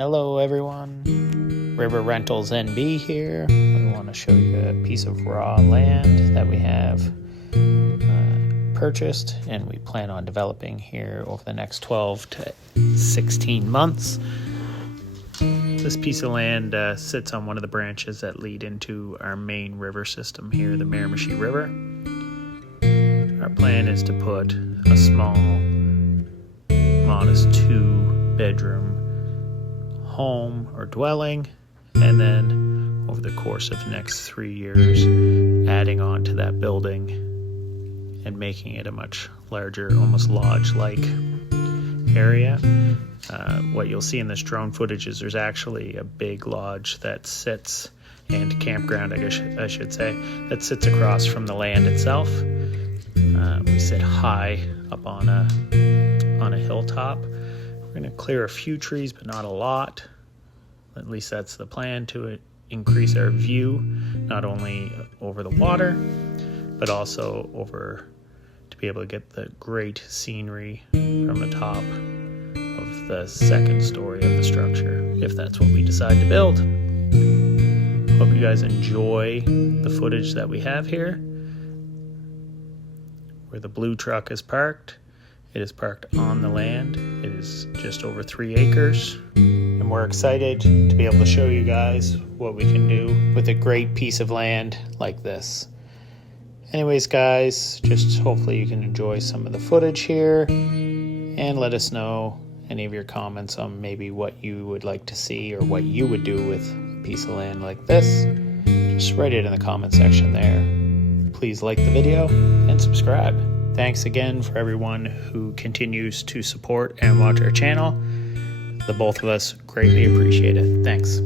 Hello everyone, River Rentals NB here. We want to show you a piece of raw land that we have purchased and we plan on developing here over the next 12 to 16 months. This piece of land sits on one of the branches that lead into our main river system here, the Miramichi River. Our plan is to put a small, modest 2-bedroom home or dwelling, and then over the course of the next 3 years adding on to that building and making it a much larger, almost lodge-like area. What you'll see in this drone footage is there's actually a big lodge that sits, and campground I should say, that sits across from the land itself. We sit high up on a hilltop. We're going to clear a few trees, but not a lot. At least that's the plan, to increase our view, not only over the water, but also over to be able to get the great scenery from the top of the second story of the structure, if that's what we decide to build. Hope you guys enjoy the footage that we have here. Where the blue truck is parked. It is parked on the land. It is just over 3 acres. And we're excited to be able to show you guys what we can do with a great piece of land like this. Anyways, guys, just hopefully you can enjoy some of the footage here and let us know any of your comments on maybe what you would like to see or what you would do with a piece of land like this. Just write it in the comment section there. Please like the video and subscribe. Thanks again for everyone who continues to support and watch our channel. The both of us greatly appreciate it. Thanks.